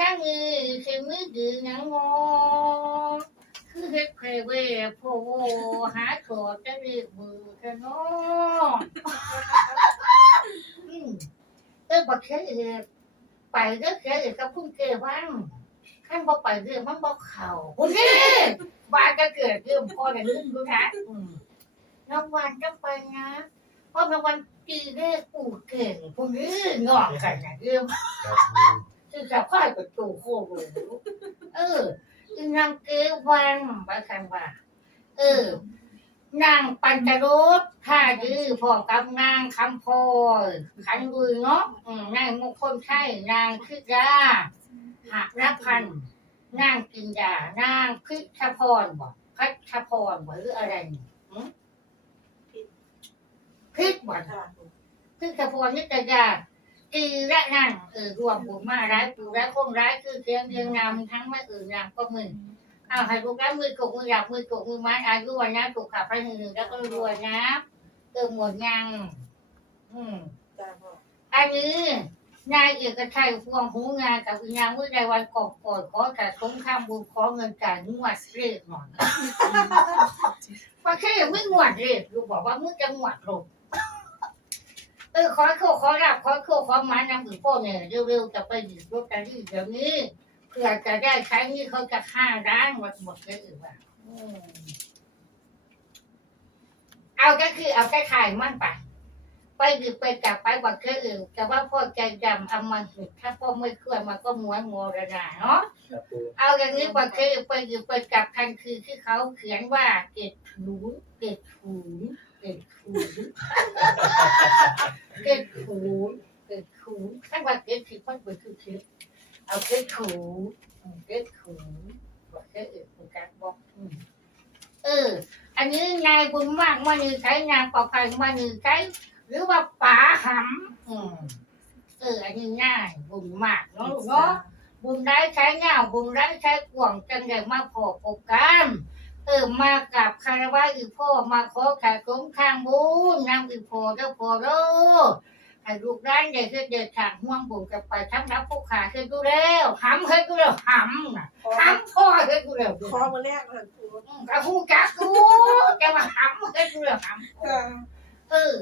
ข้างนี้คือมือดือหนังงอคือเฮ็ดเพลเวโพโวหาโถจะเรียกมือกันนาะอืมเออบักเขียเอไปเด้อเขียเอกกับพุ่งเกวังขั้นบ่ไปเรื่องมันบ่เข่าพุ่นนี่บ้านก็เกิดเรื่องพ่อแต่นึ่งดูนะน้องวันจะไปนะเพราะน้องวันตีเลขปู่เก่งพุ่นนี่งอกกันนะเรื่อง ครับปูคือจะพ่ายประตูโคกเลยเออคือนางเกวันไปคันว่าเออ นางปัญจรุษท่ายือพร้อมกับนางคำพลอยขันดุยเนาะอืมนางมงคลใช่นางคือยาหักรับพันนางกินยานางพิชพรบอกพัชพรบอกหรืออะไรนี่หึพิษบอกค่ะคือขบวนนิตยา ตีและนั่งเออรวมบุญมาร้ายปูร้ายคงร้ายคือเสียงเรียงนามทั้งไม่เอื่นนามก็มืออ้าวให้ลูกร้ายมือกกมือหยับมือกกมือไม้อายุวันนะถูกขับไปหนึ่งแล้วก็รวยนะเออหมดยัง อืมจ้าพ่ออันนี้นายเอกชัยพวงหูงานกับวิญญาณวิไดวันกอบกอดขอแต่สงข้ามบุญขอเงินจ่ายงวดเรียกหน่อยเพราะแค่ไม่งวดเรียกลูกบอกว่ามึงจะงวดลง เออขอโคขอรับขอโคขอหมานำถึงพ่อเนี่ยเร็วๆจะไปหยิบรถกันที่เดี๋ยวนี้เพื่อจะได้ใช้หนี่เขาจะฆ่าร้านหมดหมดเลยหรือว่าอืมเอาก็คือเอาแค่ถ่ายมั่นไปไปหยิบไปกลับไปบอกแค่อื่นแต่ว่าพ่อใจดำเอามันสุดถ้าพ่อไม่เคลื่อนมันก็ม้วนโมระดาเนาะครับปูเอาอย่างนี้บอกแค่ไปหยิบไปกลับทันคือที่เขาเขียนว่าเกตถูเกตถู เกตถูเกิดขูนเกิดขูนข้างว่าเกิดคือมันเป็นคือคือเอาเกิดขูนเกิดขูนบอกเกิดอื่นเป็นการบอกเออ อันนี้นายบุญมากมานือใช้นางปลอดภัยมานือใช้หรือว่าป๋าหำอืมเอออันนี้ง่ายบุญมากเนาะลูกเนาะบุญได้ใช้เงาบุญได้ใช้กวางจังได้มาพอพบกันเออมากับคารวะอีพ่อมาขอขายคุ้มข้างบุญนางอีพ่อเจ้าพ่อเด้อให้ลูกร้านใหญ่ขึ้นเดินทางห่วงบุญกับไปทั้งรับผู้ขาขึ้นดูแล้วหำขึ้นดูแล้วหำนะหำพ่อขึ้นดูแล้วขอมาแรกเลยครูอืมกระหูจักกูจะมาหำขึ้นดูแล้วหำเออ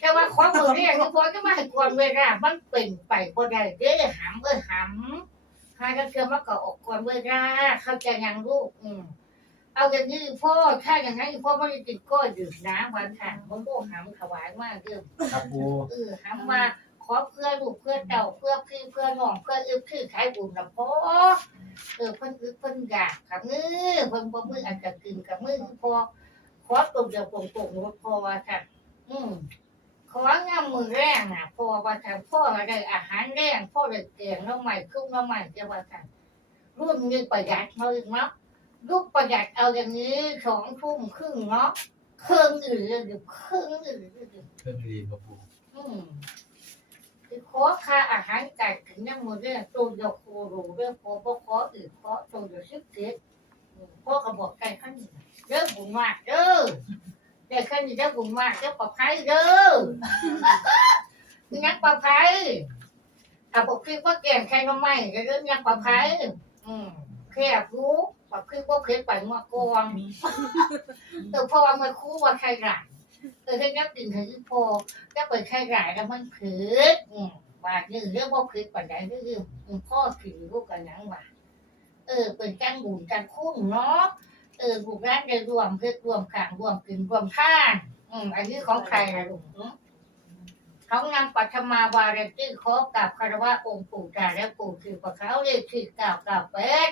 แต่ว่าขอมือเรียกพ่อจะมาให้ควรเวลามันเป็นไปบ่ได้เด้อหำเออหำถ้าจะเชื่อมาก็ออกควรเวลาเข้าใจยังลูกอืม เอาอย่างนี้พ่อถ้าอย่างนั้นพ่อไม่ได้ติดก้อยดื่มน้ำวันค่ะมันก็หำถวายมากเด้อครับปูเออถามว่าขอเพื่อลูกเพื่อเต่าเพื่อพี่เพื่อน้องเพื่ออึบคือขายบุญนะพ่อเออเพิ่นอึบเพิ่นอยากกับมือเพิ่นบ่มืออาจจะกินกับมือคือพอขอตรงเดียวตรงตรงรถพอว่าค่ะอืมของามมือแรงน่ะพอว่าค่ะพ่อได้อาหารแรงพ่อได้เตียงน้องใหม่คุกน้องใหม่จะว่าค่ะรุ่นนี้ประหยัดมากเนาะ ลูกประหยัดเอาอย่างนี้สองทุ่มครึ่งเนาะเครื่องอื่นหรือเครื่องอื่นเครื่องดีครับปูอืมคือขอค่าอาหารไก่ถึงยังมือเรื่องตัวเดียวโคโรเรื่องพอบ่ขออื่นขอตัวเดียวสิบเจ็ดอืมพ่อก็บอกไก่ขั้นนี้เด้อบุญมากเด้อเด้อขั้นนี้เด้อบุญมากเด้อปลอดภัยเด้อมีนักปลอดภัยถ้าบอกคิดว่าแก่งใครน้องไม่ก็เรื่องนักปลอดภัยอืมแค่รู้ บอกคิดว่าเพชรไปมากองเออเพราะว่ามันคู่ว่าใครหลังเออให้นักดิ่งให้พอก็ไปใช้รายแล้วมันผิดอืมว่านี่เรื่องว่าผิดปัจจัยคืออืมพ่อถือลูกกันยังว่าเออเป็นการบุญการคุ้มเนาะเออบุกร้านได้รวมเพื่อรวมขางรวมกินรวมท่านอืมอันนี้ของใครนะลุงอืมของนางปัทมาวาเรตี้ขอกับคารวะองค์ปู่ตาและปู่คือปะเขาเรียกคือเก่าเก่าเป็ด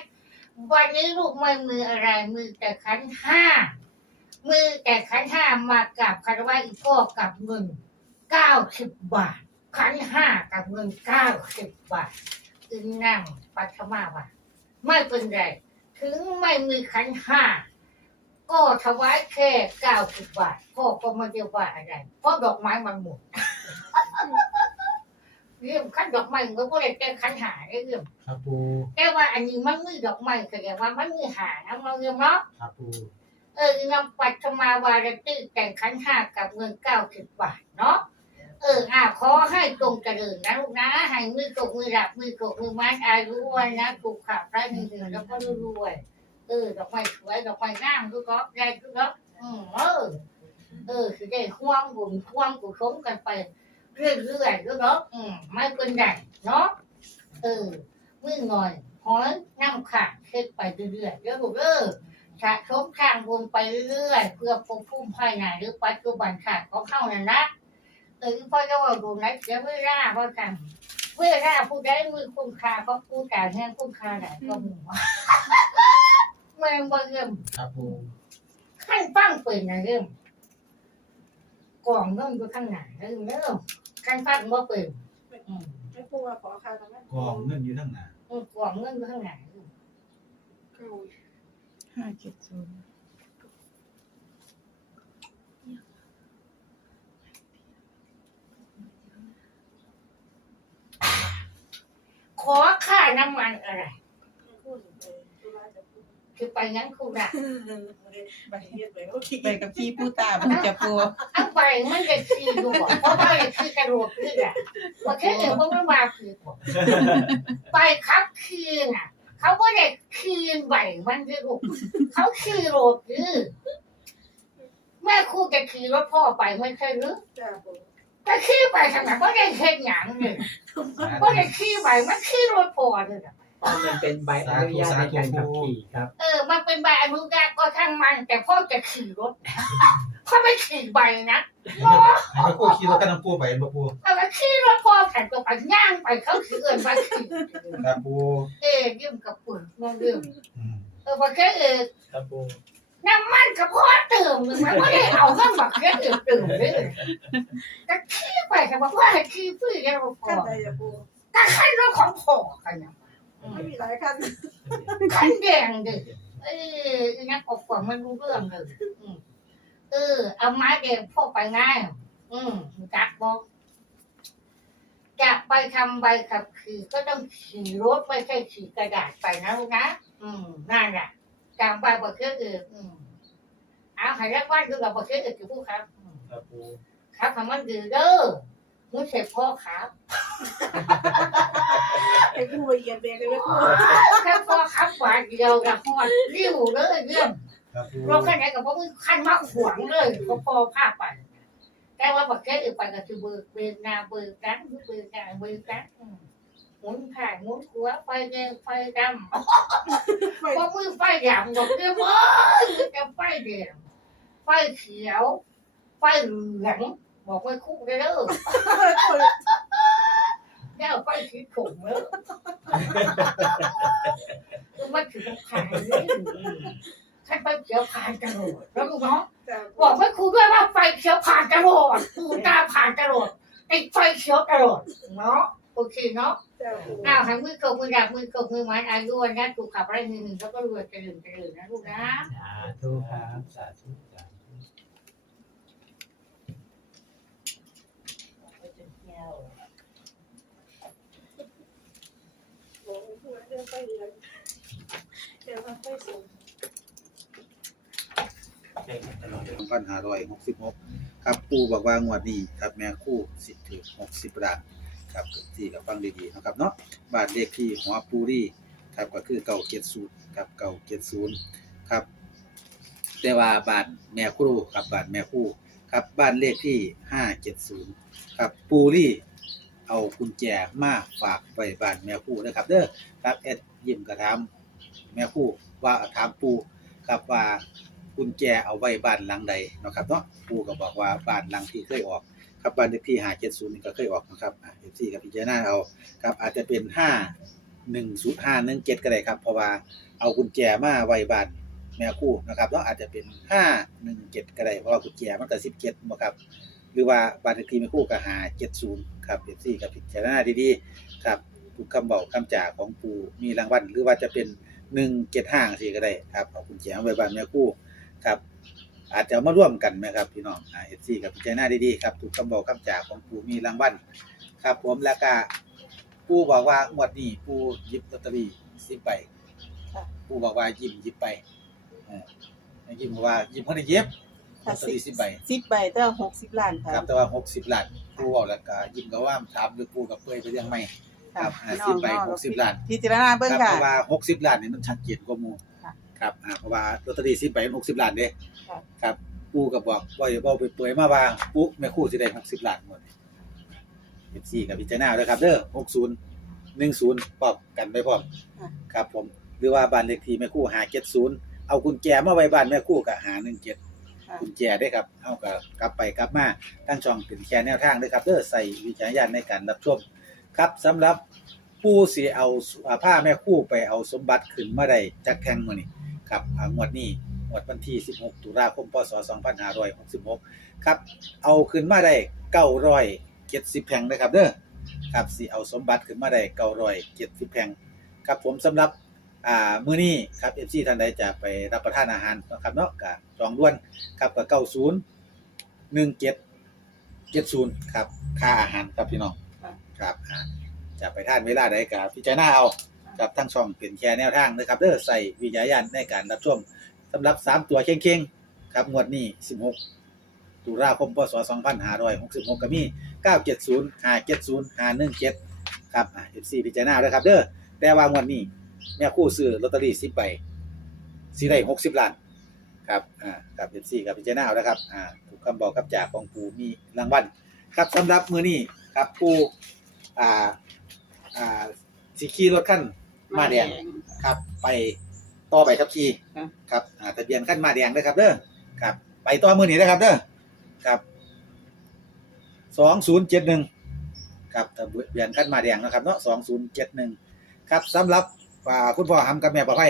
วันนี้ลูกไม่มืออะไร มือแต่ขันห้า มือแต่ขันห้ามากับคารวะอีกพ่อกับเงินเก้าสิบบาท ขันห้ากับเงินเก้าสิบบาทอึงนั่งปัทมาว่าไม่เป็นไร ถึงไม่มีขันห้าก็ถวายแค่เก้าสิบบาทพ่อก็ไม่ได้ว่าอะไรเพราะดอกไม้มันหมด เรื่องขันดอกไม้มันก็ไม่ได้แก้ขันหาได้เรื่องครับปูแต่ว่าอันนี้มันมีดอกไม้แสดงว่ามันมีหานะมันเรื่องเนาะครับปูเออนำปัทมาวาไรตี้แต่งขันห้ากับเงินเก้าสิบบาทเนาะเอออะขอให้ตรงเจริญนะลูกนะให้มือกกมือหลับมือกกมือไม้อายุวันนะถูกขับได้หนึ่งเดือนแล้วก็รวยๆเออดอกไม้สวยดอกไม้งามทุกก็ได้ทุกก็อืมเออเออคือได้ความบุญความกุศลกันไป เรื่อยๆทุกก็อืมไม่เป็นไรเนาะเออมือหน่อยหอยน้ำขาดเช็ดไปเรื่อยๆเดี๋ยวลูกเออสะสมข้างบุญไปเรื่อยๆเพื่อปกพุ่มภายในหรือปัจจุบันขาดของเข้านั่นนะเออพ่อจะว่าดูนะเสียเวลาเพราะกันเวลาผู้ใดมือคุ้มค่าก็ผู้จ่ายแห้งคุ้มค่าไหนก็มึงว่าแม่งบ่เริ่มครับปูขั้นฟังเปิดนะเริ่มกล่องเริ่มอยู่ข้างหน้าเริ่มเริ่ม ขั้นฟังบ่เปิดอืมไม่พูดว่าขอค่าทำไมกองเงินอยู่ทั้งหน้าอืมกล่องเริ่มอยู่ข้างหน้าห้าเจ็ดศูนย์ขอค่าน้ำมันอะไร พูดเลยธุระจะพูด คือไปงั้นคุณอะไปเฮ็ดไปก็คิดไปกับพี่ผู้ตาเพิ่งจะปูเอาไปมันจะคือดูบ่เพราะว่ามันคือกระโดดคืออะว่าแค่เดี๋ยวพวกมันมาคือบ่ไปครับคืนอะ เขาก็ได้คืนไหวมันคือลูกเขาคือรถคือแม่ครูจะขี่รถพ่อไปไม่ใช่หรือจ้าปูแต่ขี่ไปทางไหนก็ได้เห็นหยังเลยก็ได้ขี่ไปมันขี่รถพ่อเลยน่ะ มันเป็นใบอนุญาตในการขับขี่ครับ เออ มันเป็นใบอนุญาตก็ช่างมัน แต่พ่อจะขี่รถเขาไม่ขี่ใบนะให้มาปูขี่รถกันน้ำปูไปบ่ปูเอาไปขี่รถพ่อแข่งตัวไปย่างไปเขาขี่เอินไปขี่ครับปูเออยืมกับปุ่นน้องยืมอืมเออพอแค่เออครับปูน้ำมันกับพ่อเติมหนึ่งมันไม่ได้เอาข้างบักแค่เติมเติมเลยแต่ขี้ไปกับว่าให้ขี้ฟื้นยังพอขั้นใดจะปูแต่ขั้นรถของพ่อกันนะ ไม่มีหลายขั้นขั้นแดงดิเอออีนักกว่ามันรู้เรื่องเลยอืมเออ เอาไม้แดงพ่อไปง่าย อืมจักบอกจะไปทำใบขับขี่ก็ต้องขี่รถไม่ใช่ขี่กระดาษไปนะลูกนะอืมนั่นแหละจำไปบอกเชื่ออื่นอืมเอาใครเรียกว่าคือเราบอกเชื่ออื่นคือผู้ครับอืมครับปูครับคำว่าดือเด้อ มึงเสร็จพ่อครับไอ้พูดไปเยียนเบรกเลยไม่พูดแค่พ่อครับหวานเดียวกับพ่อริ้วเลยเยี่ยมครับปูเราแค่ไหนกับพ่อมึงขั้นมากหวงเลยพอพ่อพาไปแต่ว่าบอกแค่อื่นไปก็คือเบิกเบิกนาเบิกกันเบิกกันเบิกกันอืมหมุนผ่านหมุนหัวไฟแดงไฟดำไปพอมือไฟดำบอกเรียบร้อยจะไฟแดงไฟเขียว ไฟเหลือง บอกไม่คู่เลยเด้อแล้วไฟสีถุงเลยคือมันถือผ่านเลยท่านไฟเขียวผ่านตลอดแล้วลูกเนาะจ้าบอกไม่คู่ด้วยว่าไฟเขียวผ่านตลอดตูตาผ่านตลอดติดไฟเขียวตลอดเนาะโอเคเนาะจ้าปูอ้าวหันมือกบมือดับมือกบมือไม้อายุวันนะถูกขับไล่มือหนึ่งแล้วก็รวยเจริญเจริญนะลูกนะสาธุครับสาธุ พันห้าร้อยหกสิบหกครับปูบอกว่างวดนี้ครับแม่คู่สิบถึงหกสิบล้านครับที่กับฟังดีๆนะครับเนาะบาทเลขที่หัวปูรี่ครับก็คือเก่าเกียรติศูนย์ครับเก่าเกียรติศูนย์ครับ แต่ว่าบาทแม่คู่ครับบาทแม่คู่ ครับบ้านเลขที่570ครับปูรี่เอากุญแจมาฝากไว้บ้านแม่ครูนะครับเด้อครับแอดยิ้มกระทำแม่ครูว่าถามปูครับว่ากุญแจเอาไว้บ้านหลังใดนะครับเนาะปูก็บอกว่าบ้านหลังที่เคยออกครับบ้านเลขที่570นี่ก็เคยออกนะครับเอ่า FC กับพิจารณาเอาครับอาจจะเป็น510 517ก็ได้ครับ เพราะว่าเอากุญแจมาไว้บ้าน แม่ครู่นะครับเนาะอาจจะเป็น517ก็ได้เพราะว่ากุญแจมันก็17บ่ครับหรือว่าบ้านเลขที่แม่ครู่ก็570ครับ FC กับพิจารณาดีๆครับทุกคำบอกคำจาของปู่มีรางวัลหรือว่าจะเป็น175สิก็ได้ครับเอากุญแจไว้บ้านแม่ครู่ครับอาจจะเอามาร่วมกันไหมครับพี่น้องอ่าเอฟซีกับพิจารณาดีๆครับถูกคำบอกคำจ่าของปูมีรางวัลครับผมแล้วก็ปูบอกว่างวดนี้ปูหยิบลอตเตอรี่สิบใบปูบอกว่ายิ้มหยิบไปเออ ยิ้มบอกว่ายิ้มเขาได้เย็บลอตเตอรี่10ใบสิบใบแต่ว่าหกสิบล้านค่ะครับแต่ว่า60ล้านปูเว้าแล้วก็ยิ้มก็ว่าถามด้วยปูกับเป้ยไปเรื่องใหม่ครับอ่าพี่น้องสิบใบเนาะหกสิบล้านพิจารณาเบิ่งครับค่ะเพราะว่า60ล้านนี่มันชัดเจนกว่าหมู่ค่ะครับอ่าเพราะว่าลอตเตอรี่10ใบมัน60ล้านเด้ค่ะไปครับปูก็บอกว่าอย่าบ่ไปเปื่อยมาว่าปุ๊แม่ครู่สิได้60ล้านหมด14กับพิจารณาเด้อครับเด้อ60 10ปรับกันไปพร้อมค่ะครับผมหรือว่าบ้านเลขที่แม่ครู่570เอากุญแจมาไว้บ้านแม่ครู่ก็517ค่ะกุญแจได้ครับเอาก็กลับไปกลับมาทั้งช่องเป็นแค่แนวทางเด้อครับเด้อใส่วิจารณญาณในการรับชมครับสำหรับผู้สิเอาอ่าผ้าแม่คู่ไปเอาสมบัติขึ้นมาได้จากแข่งมื้อนี้ครับอ่างวดนี้งวดวันที่ 16 ตุลาคมพศ 2566 ครับ เอาขึ้นมาได้970แผงนะครับเด้อครับสิเอาสมบัติขึ้นมาได้970แผงครับผมสำหรับ อ่ามื้อนี้ครับ FC ท่านใดจะไปรับประทานอาหารนะครับเนาะก็จองด่วนครับก็90 17 70ครับค่าอาหารครับพี่น้องครับจะไปทานเวลาใดกับพิจารณาเอากับทั้งช่องเป็นแค่แนวทางนะครับเด้อใส่วิจารณญาณในการรับชมสำหรับ3ตัวเข่งๆครับงวดนี้16ตุลาคมพศ2566ก็มี 970 570 517 ครับอ่า FC พิจารณาด้วยครับเด้อแต่ว่างวดนี้ แม่คู่ซื้อลอตเตอรี่10ใบสิได้60ล้านครับอ่ากับ FC กับพิจารณาเอานะครับอ่าถูกคำบอกกับจากของปูมีรางวัลครับสำหรับมื้อนี้ครับปูอ่าอ่าสิขี่รถขั้นมาแดงครับ ไปต่อไปครับขี่ค่ะครับอ่าทะเบียนขั้นมาแดงเด้อครับเด้อครับ ไปต่อมือนี้นะครับเด้อครับสองศูนย์เจ็ดหนึ่งครับทะเบียนขั้นมาแดงนะครับเนาะสองศูนย์เจ็ดหนึ่งครับสำหรับ อ่าคุณพ่อหำกับแม่ประไพ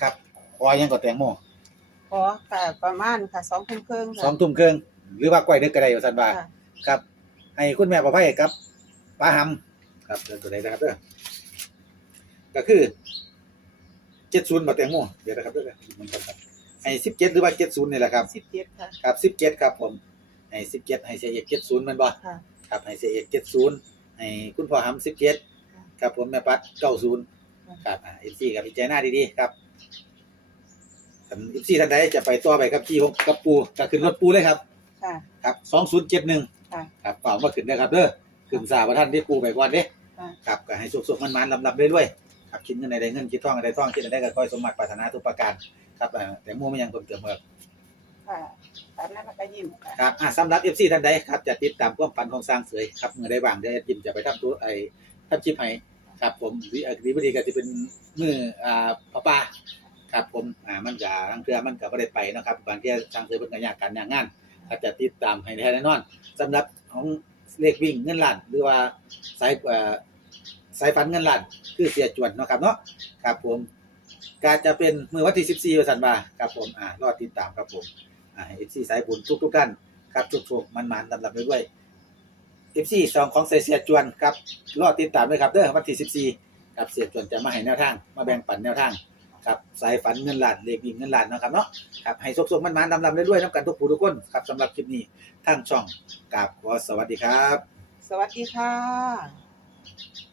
ครับขอยังกดแตงโมขอค่ะประมาณค่ะสองทุ่มครึ่งค่ะสองทุ่มครึ่งหรือว่าก้อยเด็กกระไดอยู่สันบาค่ะครับ ให้คุณแม่ประไพครับป้าหำครับเดินตัวใดนะครับเด้อก็คือเจ็ดศูนย์มาแตงโมเดี๋ยวนะครับเด้อมันก่อนครับให้สิบเจ็ดหรือว่าเจ็ดศูนย์นี่แหละครับ สิบเจ็ดค่ะ ครับสิบเจ็ดครับผมให้สิบเจ็ดให้เสียเอกเจ็ดศูนย์มันบ่ค่ะ ครับให้เสียเอกเจ็ดศูนย์ให้คุณพ่อหำสิบเจ็ดครับผมแม่ปัดเก้าศูนย์ ครับอ่าเอฟซีกับพิจารณาดีๆครับเอฟซีท่านใดจะไปต่อไปครับขี่ของกับปูก็ขึ้นรถปูเลยครับ ค่ะ ครับสองศูนย์เจ็ดหนึ่งค่ะ ครับเปล่ามาขึ้นได้ครับเด้อขึ้นสาประท่านได้ปูไปก่อนเด้ค่ะ ครับก็ให้สุกๆมันๆลำๆเรื่อยๆครับคิดเงินใดๆเงินคิดทองใดๆทองคิดใดๆก็คอยสมหมัติปรารถนาทุกประการครับอ่าแต่มั่วไม่ยังเพิ่มเติมเมื่อค่ะตามนั้นแล้วก็ยิ้มค่ะ ครับอ่าสำหรับ FC ท่านใดครับจะติดตามความฝันของสร้างเสยครับเมื่อใดว่างเดี๋ยวแอดยิมจะไปทำตัวไอ้ทำคลิปให้ ครับผมวิอ่าวิธีก็จะเป็นมืออ่าป้าป้าครับผมอ่ามันก็ทางเครือมันก็บ่ได้ไปนะครับบางทีสร้างเสยเพิ่นก็ยากการงานก็จจะติดตามให้แน่นอนสำหรับของเลขวิ่งเงินล้านหรือว่าสายเอ่อสายฝันเงินล้านคือเสียจวนเนาะครับเนาะครับผมก็จะเป็นมือวันที่14ว่าซั่นวาครับผมอ่ารอติดตามครับผมอ่าเอฟซีสายบุญทุกทุกท่านครับทุกๆมันมันๆลำดับไปด้วย เอฟซีสองของเสียเสียจวนครับรอติดตามด้วยครับเด้อวันที่สิบสี่ครับเสียจวนจะมาให้แนวทาง มาแบ่งปันแนวทางครับสายฝันเงินล้านเลขดีเงินล้านเนาะครับเนาะครับให้สุกๆมันมันๆดำดับไปด้วยน้ำกันทุกผู้ทุกคนครับสำหรับคลิปนี้ทางช่องกราบขอสวัสดีครับ สวัสดีค่ะ